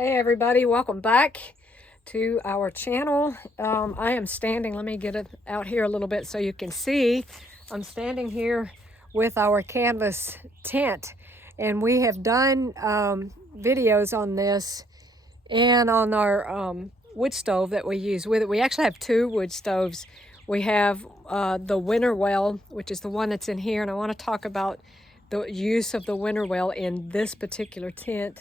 Hey everybody, welcome back to our channel. I am standing, let me get it out here a little bit so you can see. I'm standing here with our canvas tent, and we have done videos on this and on our wood stove that we use with it. We actually have two wood stoves. We have the Winnerwell, which is the one that's in here, and I want to talk about the use of the Winnerwell in this particular tent.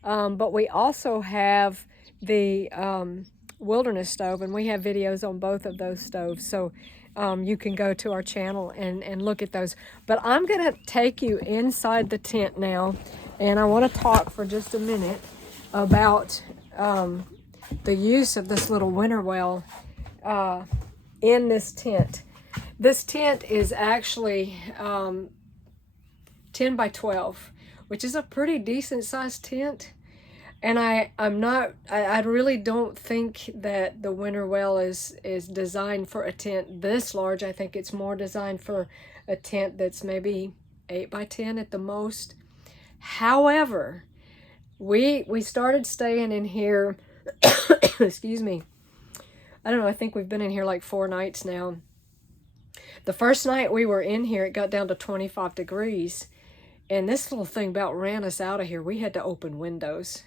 But we also have the wilderness stove, and we have videos on both of those stoves. So you can go to our channel and look at those. But I'm going to take you inside the tent now, and I want to talk for just a minute about the use of this little Winnerwell in this tent. This tent is actually 10 by 12, which is a pretty decent sized tent. And I really don't think that the Winnerwell is designed for a tent this large. I think it's more designed for a tent that's maybe 8 by 10 at the most. However, we started staying in here, excuse me, I don't know, I think we've been in here like 4 nights now. The first night we were in here, it got down to 25 degrees. And this little thing about ran us out of here. We had to open windows.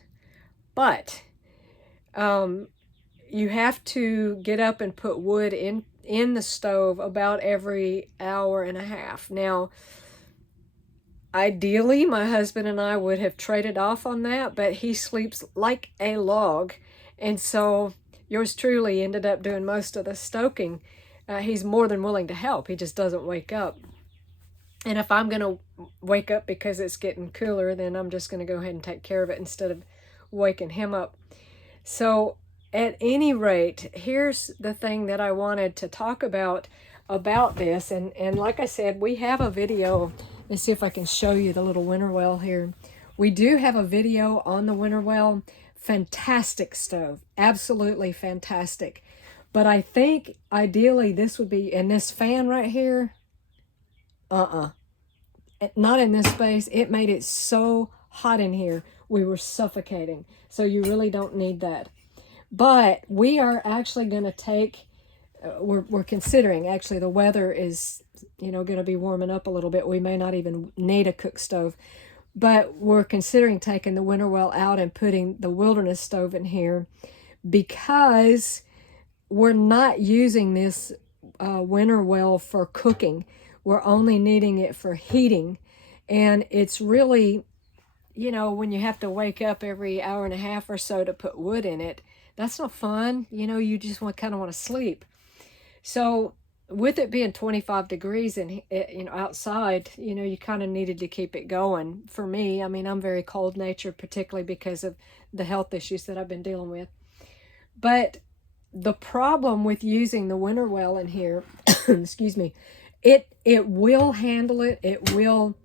But you have to get up and put wood in the stove about every hour and a half. Now, ideally, my husband and I would have traded off on that, but he sleeps like a log. And so yours truly ended up doing most of the stoking. He's more than willing to help. He just doesn't wake up. And if I'm going to wake up because it's getting cooler, then I'm just going to go ahead and take care of it instead of waking him up. So at any rate, here's the thing that I wanted to talk about this. And like I said, we have a video. Let's see if I can show you the little Winnerwell here. We do have a video on the Winnerwell. Fantastic stove. Absolutely fantastic. But I think ideally this would be, and this fan right here, not in this space. It made it so hot in here. We were suffocating. So you really don't need that. But we are actually going to take, we're considering, actually the weather is, going to be warming up a little bit. We may not even need a cook stove. But we're considering taking the Winnerwell out and putting the wilderness stove in here, because we're not using this Winnerwell for cooking. We're only needing it for heating. And it's really, when you have to wake up every hour and a half or so to put wood in it, that's not fun. You just kind of want to sleep. So with it being 25 degrees and outside, you kind of needed to keep it going. For me, I mean, I'm very cold natured, particularly because of the health issues that I've been dealing with. But the problem with using the Winnerwell in here, excuse me, it will handle it. It will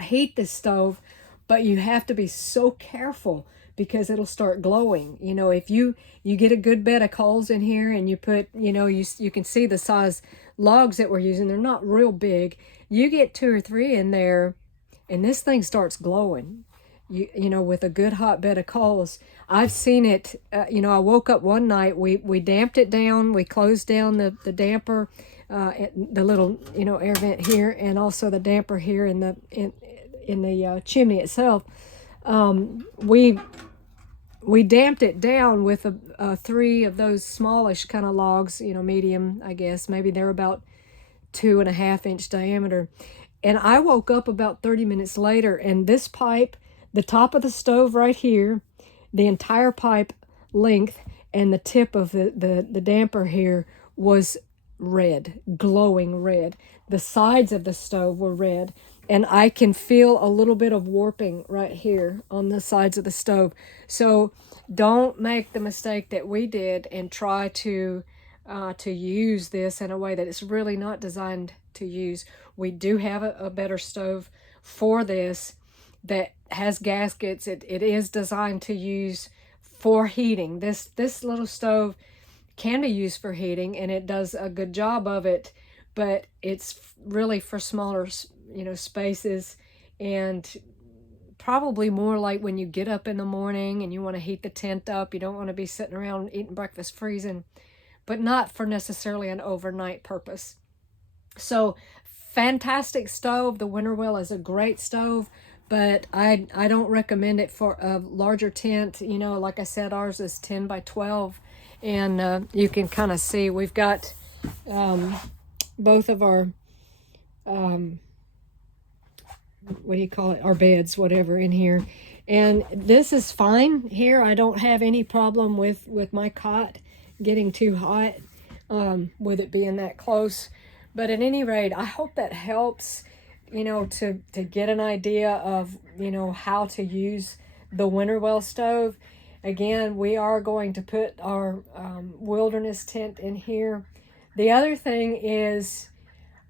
heat the stove, but you have to be so careful because it'll start glowing. If you get a good bed of coals in here and you put, you can see the size logs that we're using. They're not real big. You get 2 or 3 in there and this thing starts glowing. With a good hot bed of coals. I've seen it, I woke up one night, we damped it down, we closed down the damper, the little, air vent here, and also the damper here in the chimney itself. We damped it down with 3 of those smallish kind of logs, medium, I guess. Maybe they're about 2.5 inch diameter. And I woke up about 30 minutes later, and this pipe, the top of the stove right here, the entire pipe length, and the tip of the damper here was red, glowing red. The sides of the stove were red, and I can feel a little bit of warping right here on the sides of the stove. So don't make the mistake that we did and try to use this in a way that it's really not designed to use. We do have a better stove for this that has gaskets. It is designed to use for heating. This little stove can be used for heating, and it does a good job of it, but it's really for smaller spaces and probably more like when you get up in the morning and you want to heat the tent up. You don't want to be sitting around eating breakfast freezing, but not for necessarily an overnight purpose. So fantastic stove. The Winnerwell is a great stove, but I don't recommend it for a larger tent. You know, like I said, ours is 10 by 12, and you can kind of see we've got both of our what do you call it, our beds, whatever, in here, and this is fine here. I don't have any problem with my cot getting too hot, with it being that close. But at any rate, I hope that helps, you know, to get an idea of, you know, how to use the Winnerwell stove. Again, we are going to put our wilderness tent in here. The other thing is,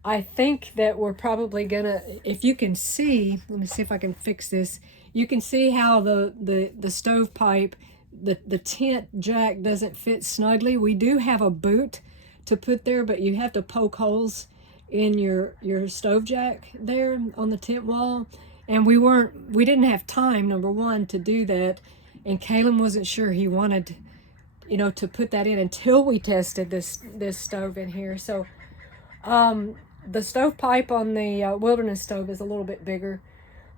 I think that we're probably gonna, if you can see, let me see if I can fix this. You can see how the stovepipe, the tent jack doesn't fit snugly. We do have a boot to put there, but you have to poke holes in your stove jack there on the tent wall. And we didn't have time, number one, to do that. And Kaylin wasn't sure he wanted, you know, to put that in until we tested this stove in here. So the stovepipe on the wilderness stove is a little bit bigger,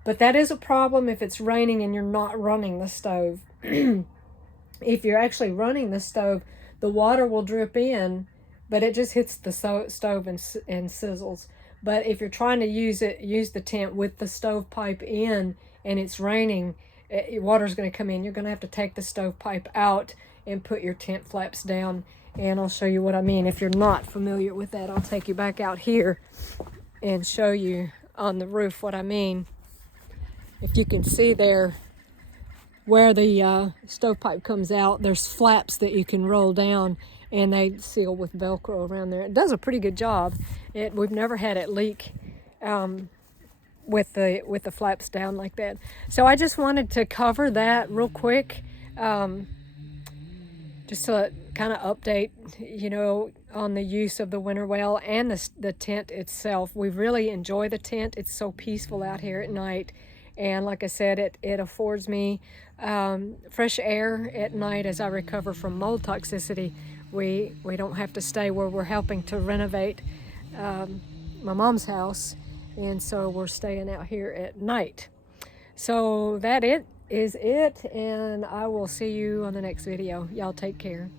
but that is a problem if it's raining and you're not running the stove. If you're actually running the stove, the water will drip in, but it just hits the stove and sizzles. But if you're trying to use the tent with the stovepipe in and it's raining, water's going to come in. You're going to have to take the stovepipe out and put your tent flaps down. And I'll show you what I mean. If you're not familiar with that, I'll take you back out here and show you on the roof what I mean. If you can see there where the stovepipe comes out, there's flaps that you can roll down, and they seal with Velcro around there. It does a pretty good job. We've never had it leak with the flaps down like that. So I just wanted to cover that real quick. Just to kind of update, you know, on the use of the Winnerwell and the tent itself. We really enjoy the tent. It's so peaceful out here at night. And like I said, it affords me fresh air at night as I recover from mold toxicity. We don't have to stay where we're helping to renovate my mom's house. And so we're staying out here at night. So that is it, and I will see you on the next video. Y'all take care.